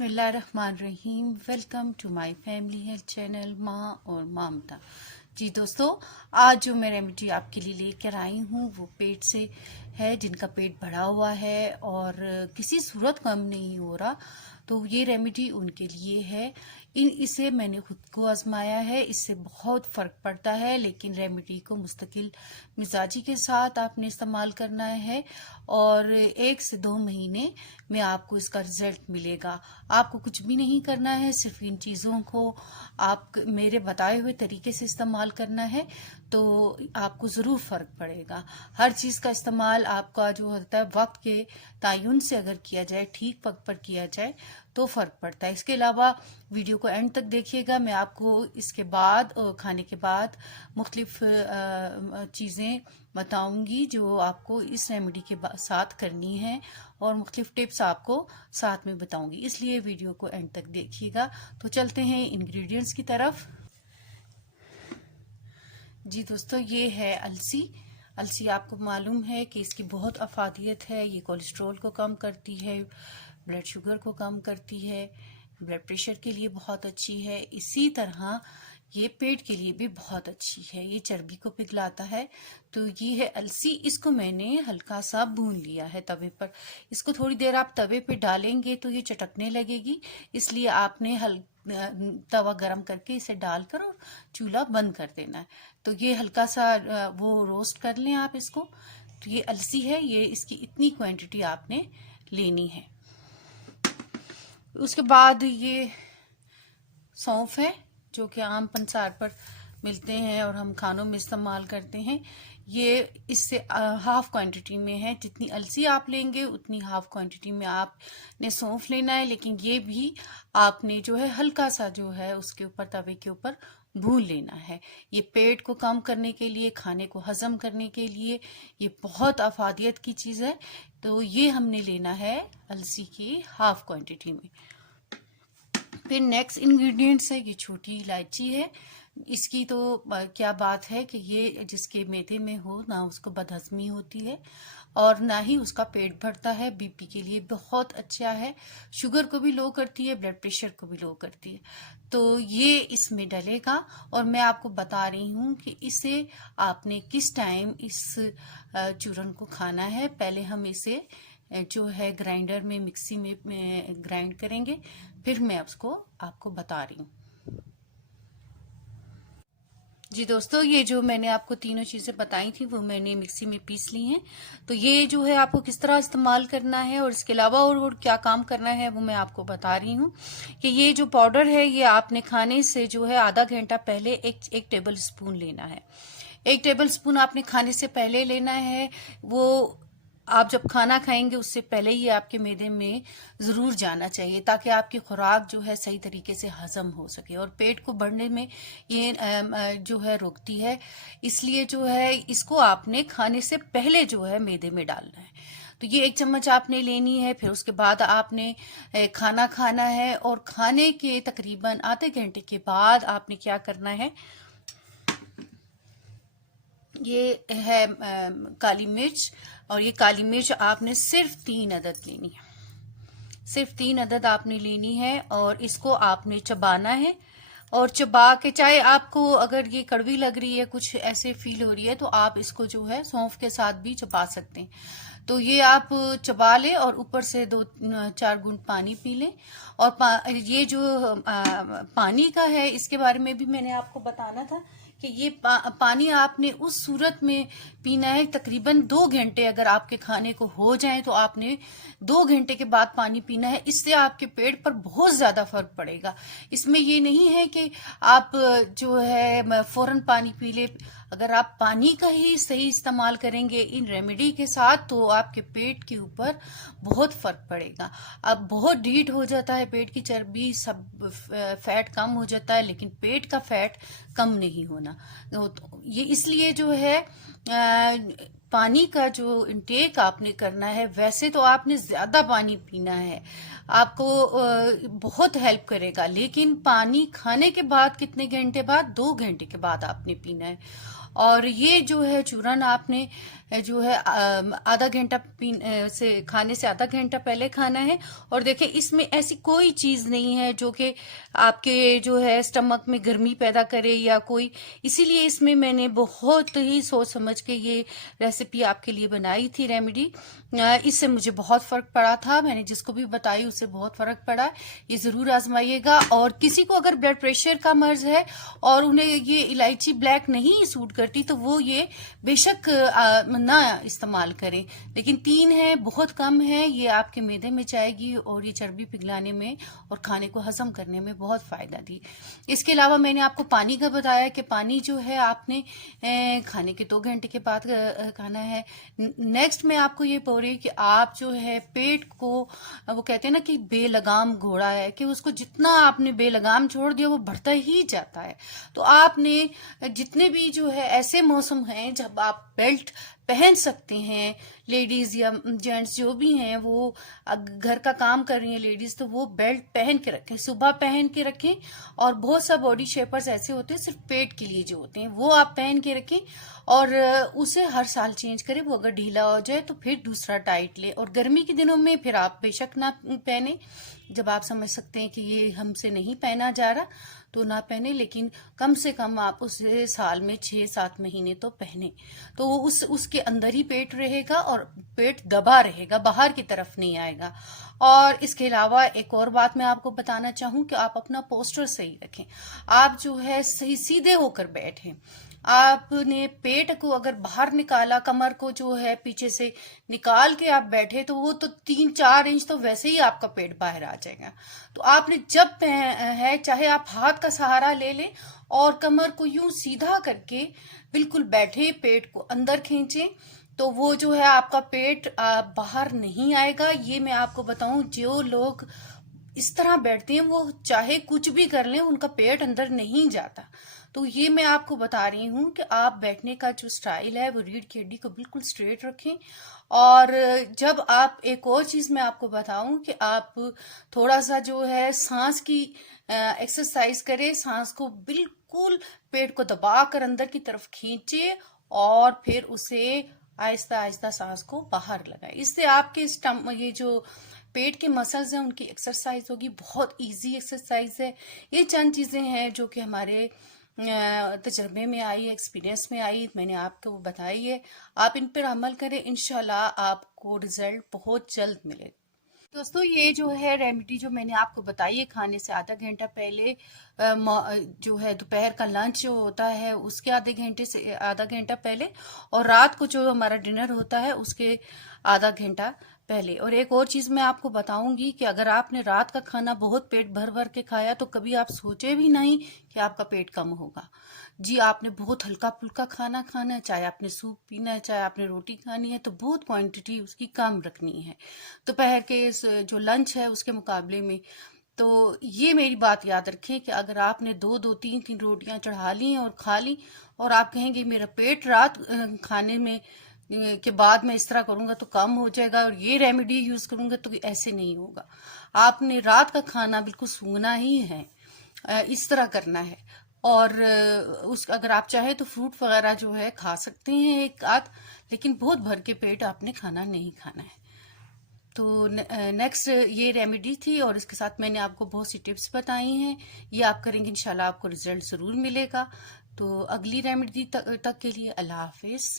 बिस्मिल्लाहिर्रहमानिर्रहीम। Welcome to my family health channel माँ और ममता। जी दोस्तों, आज जो मैं रेमेडी आपके लिए लेकर आई हूँ वो पेट से है, जिनका पेट भरा हुआ है और किसी सूरत कम नहीं हो रहा, तो ये रेमेडी उनके लिए है। इसे मैंने खुद को आजमाया है, इससे बहुत फ़र्क पड़ता है। लेकिन रेमेडी को मुस्तकिल मिजाजी के साथ आपने इस्तेमाल करना है और 1 से 2 महीने में आपको इसका रिजल्ट मिलेगा। आपको कुछ भी नहीं करना है, सिर्फ इन चीज़ों को आप मेरे बताए हुए तरीके से इस्तेमाल करना है तो आपको ज़रूर फ़र्क पड़ेगा। हर चीज़ का इस्तेमाल आपका जो होता है वक्त के तयन से अगर किया जाए, ठीक वक्त पर किया जाए तो फ़र्क पड़ता है। इसके अलावा वीडियो को एंड तक देखिएगा। मैं आपको इसके बाद खाने के बाद मुख्तलिफ चीज़ें बताऊंगी जो आपको इस रेमेडी के साथ करनी है और मुख्तलिफ टिप्स आपको साथ में बताऊंगी, इसलिए वीडियो को एंड तक देखिएगा। तो चलते हैं इंग्रेडिएंट्स की तरफ। जी दोस्तों, ये है अलसी। अलसी आपको मालूम है कि इसकी बहुत अफादियत है। ये कोलेस्ट्रॉल को कम करती है, ब्लड शुगर को कम करती है, ब्लड प्रेशर के लिए बहुत अच्छी है। इसी तरह ये पेट के लिए भी बहुत अच्छी है, ये चर्बी को पिघलाता है। तो ये है अलसी। इसको मैंने हल्का सा भून लिया है तवे पर। इसको थोड़ी देर आप तवे पे डालेंगे तो ये चटकने लगेगी, इसलिए आपने तवा गरम करके इसे डालकर और चूल्हा बंद कर देना है। तो ये हल्का सा वो रोस्ट कर लें आप इसको। तो ये अलसी है, ये इसकी इतनी क्वांटिटी आपने लेनी है। उसके बाद ये सौंफ है जो कि आम पंसार पर मिलते हैं और हम खानों में इस्तेमाल करते हैं। ये इससे हाफ क्वांटिटी में है। जितनी अलसी आप लेंगे उतनी हाफ क्वांटिटी में आपने सौंफ लेना है। लेकिन ये भी आपने जो है हल्का सा जो है उसके ऊपर तवे के ऊपर भून लेना है। ये पेट को कम करने के लिए, खाने को हजम करने के लिए ये बहुत अफादियत की चीज़ है। तो ये हमने लेना है अलसी की हाफ क्वांटिटी में। फिर नेक्स्ट इंग्रेडिएंट्स है, ये छोटी इलायची है। इसकी तो क्या बात है कि ये जिसके मैदे में हो ना उसको बदहजमी होती है और ना ही उसका पेट भरता है। बीपी के लिए बहुत अच्छा है, शुगर को भी लो करती है, ब्लड प्रेशर को भी लो करती है। तो ये इसमें डलेगा और मैं आपको बता रही हूँ कि इसे आपने किस टाइम इस चूरन को खाना है। पहले हम इसे जो है ग्राइंडर में, मिक्सी में ग्राइंड करेंगे, फिर मैं उसको आपको बता रही हूँ। जी दोस्तों, ये जो मैंने आपको तीनों चीज़ें बताई थी वो मैंने मिक्सी में पीस ली हैं। तो ये जो है आपको किस तरह इस्तेमाल करना है और इसके अलावा और क्या काम करना है वो मैं आपको बता रही हूँ। कि ये जो पाउडर है ये आपने खाने से जो है आधा घंटा पहले एक टेबल स्पून लेना है। 1 टेबल स्पून आपने खाने से पहले लेना है। वो आप जब खाना खाएंगे उससे पहले ही आपके मैदे में ज़रूर जाना चाहिए ताकि आपकी खुराक जो है सही तरीके से हजम हो सके और पेट को बढ़ने में ये जो है रोकती है। इसलिए जो है इसको आपने खाने से पहले जो है मैदे में डालना है। तो ये 1 चम्मच आपने लेनी है। फिर उसके बाद आपने खाना खाना है और खाने के तकरीबन आधे घंटे के बाद आपने क्या करना है, ये है काली मिर्च। और ये काली मिर्च आपने सिर्फ 3 अदद लेनी है, सिर्फ 3 अदद आपने लेनी है और इसको आपने चबाना है। और चबा के, चाहे आपको अगर ये कड़वी लग रही है, कुछ ऐसे फील हो रही है, तो आप इसको जो है सौंफ के साथ भी चबा सकते हैं। तो ये आप चबा लें और ऊपर से 2-4 घूंट पानी पी लें। और ये जो पानी का है इसके बारे में भी मैंने आपको बताना था कि ये पानी आपने उस सूरत में पीना है तकरीबन 2 घंटे अगर आपके खाने को हो जाए तो आपने 2 घंटे के बाद पानी पीना है। इससे आपके पेट पर बहुत ज़्यादा फर्क पड़ेगा। इसमें ये नहीं है कि आप जो है फौरन पानी पी ले। अगर आप पानी का ही सही इस्तेमाल करेंगे इन रेमेडी के साथ तो आपके पेट के ऊपर बहुत फर्क पड़ेगा। अब बहुत ढीठ हो जाता है, पेट की चर्बी सब फैट कम हो जाता है, लेकिन पेट का फैट कम नहीं होना। तो ये इसलिए जो है पानी का जो इंटेक आपने करना है, वैसे तो आपने ज्यादा पानी पीना है, आपको बहुत हेल्प करेगा। लेकिन पानी खाने के बाद कितने घंटे बाद? 2 घंटे के बाद आपने पीना है। और ये जो है चूरन आपने जो है आधा घंटा से खाने से आधा घंटा पहले खाना है। और देखिए इसमें ऐसी कोई चीज नहीं है जो कि आपके जो है स्टमक में गर्मी पैदा करे या कोई, इसीलिए इसमें मैंने बहुत ही सोच समझ के ये रेसिपी आपके लिए बनाई थी रेमेडी। इससे मुझे बहुत फर्क पड़ा था, मैंने जिसको भी बताई उससे बहुत फर्क पड़ा। ये जरूर आजमाइएगा। और किसी को अगर ब्लड प्रेशर का मर्ज है और उन्हें ये इलायची ब्लैक नहीं सूट करती तो वो ये बेशक ना इस्तेमाल करें, लेकिन 3 है, बहुत कम है, ये आपके मैदे में जाएगी और ये चर्बी पिघलाने में और खाने को हजम करने में बहुत फायदा दी। इसके अलावा मैंने आपको पानी का बताया कि पानी जो है आपने खाने के 2 घंटे के बाद खाना है। नेक्स्ट मैं आपको ये बोल रही कि आप जो है पेट को, वो कहते हैं ना कि बेलगाम घोड़ा है, कि उसको जितना आपने बेलगाम छोड़ दिया वो बढ़ता ही जाता है। तो आपने जितने भी जो है ऐसे मौसम हैं जब आप बेल्ट पहन सकते हैं, लेडीज या जेंट्स जो भी हैं वो घर का काम कर रही हैं लेडीज, तो वो बेल्ट पहन के रखें, सुबह पहन के रखें। और बहुत सा बॉडी शेपर्स ऐसे होते हैं सिर्फ पेट के लिए जो होते हैं, वो आप पहन के रखें और उसे हर साल चेंज करें। वो अगर ढीला हो जाए तो फिर दूसरा टाइट ले। और गर्मी के दिनों में फिर आप बेशक ना पहने, जब आप समझ सकते हैं कि ये हमसे नहीं पहना जा रहा तो ना पहने, लेकिन कम से कम आप उसे साल में 6-7 महीने तो पहने, तो उसके अंदर ही पेट रहेगा और पेट दबा रहेगा, बाहर की तरफ नहीं आएगा। और इसके अलावा एक और बात मैं आपको बताना चाहूँ कि आप अपना पोस्टर सही रखें। आप जो है सही सीधे होकर बैठें। आपने पेट को अगर बाहर निकाला, कमर को जो है पीछे से निकाल के आप बैठे, तो वो तो 3-4 इंच तो वैसे ही आपका पेट बाहर आ जाएगा। तो आपने जब है चाहे आप हाथ का सहारा ले लें और कमर को यूं सीधा करके बिल्कुल बैठे, पेट को अंदर खींचें, तो वो जो है आपका पेट बाहर नहीं आएगा। ये मैं आपको बताऊं, जो लोग इस तरह बैठते हैं वो चाहे कुछ भी कर लें उनका पेट अंदर नहीं जाता। तो ये मैं आपको बता रही हूँ कि आप बैठने का जो स्टाइल है वो रीढ़ की हड्डी को बिल्कुल स्ट्रेट रखें। और जब आप, एक और चीज मैं आपको बताऊं कि आप थोड़ा सा जो है सांस की एक्सरसाइज करें, सांस को बिल्कुल पेट को दबाकर अंदर की तरफ खींचे और फिर उसे आहिस्ता आहिस्ता सांस को बाहर लगाए। इससे आपके ये जो पेट के मसल्स हैं उनकी एक्सरसाइज होगी, बहुत इजी एक्सरसाइज है। ये चंद चीजें हैं जो कि हमारे तजर्बे में आई, एक्सपीरियंस में आई, मैंने आपको बताई है। आप इन पर अमल करें, इंशाल्लाह आपको रिजल्ट बहुत जल्द मिले। दोस्तों ये जो है रेमेडी जो मैंने आपको बताई है, खाने से आधा घंटा पहले जो है दोपहर का लंच जो होता है उसके आधा घंटा पहले, और रात को जो हमारा डिनर होता है उसके आधा घंटा पहले। और एक और चीज मैं आपको बताऊंगी कि अगर आपने रात का खाना बहुत पेट भर भर के खाया तो कभी आप सोचे भी नहीं कि आपका पेट कम होगा। जी, आपने बहुत हल्का फुल्का खाना खाना है, चाहे आपने सूप पीना है, चाहे आपने रोटी खानी है, तो बहुत क्वांटिटी उसकी कम रखनी है दोपहर के जो लंच है उसके मुकाबले में। तो ये मेरी बात याद रखें कि अगर आपने 2-2, 3-3 रोटियां चढ़ा ली और खा ली और आप कहेंगे मेरा पेट रात खाने में के बाद मैं इस तरह करूंगा तो कम हो जाएगा और ये रेमेडी यूज करूंगा, तो ऐसे नहीं होगा। आपने रात का खाना बिल्कुल सूंघना ही है, इस तरह करना है। और उस अगर आप चाहे तो फ्रूट वगैरह जो है खा सकते हैं एक आध, लेकिन बहुत भर के पेट आपने खाना नहीं खाना है। तो नेक्स्ट ये रेमेडी थी और इसके साथ मैंने आपको बहुत सी टिप्स बताई हैं। ये आप करेंगे इंशाल्लाह आपको रिजल्ट ज़रूर मिलेगा। तो अगली रेमेडी तक के लिए अल्लाह हाफिज़।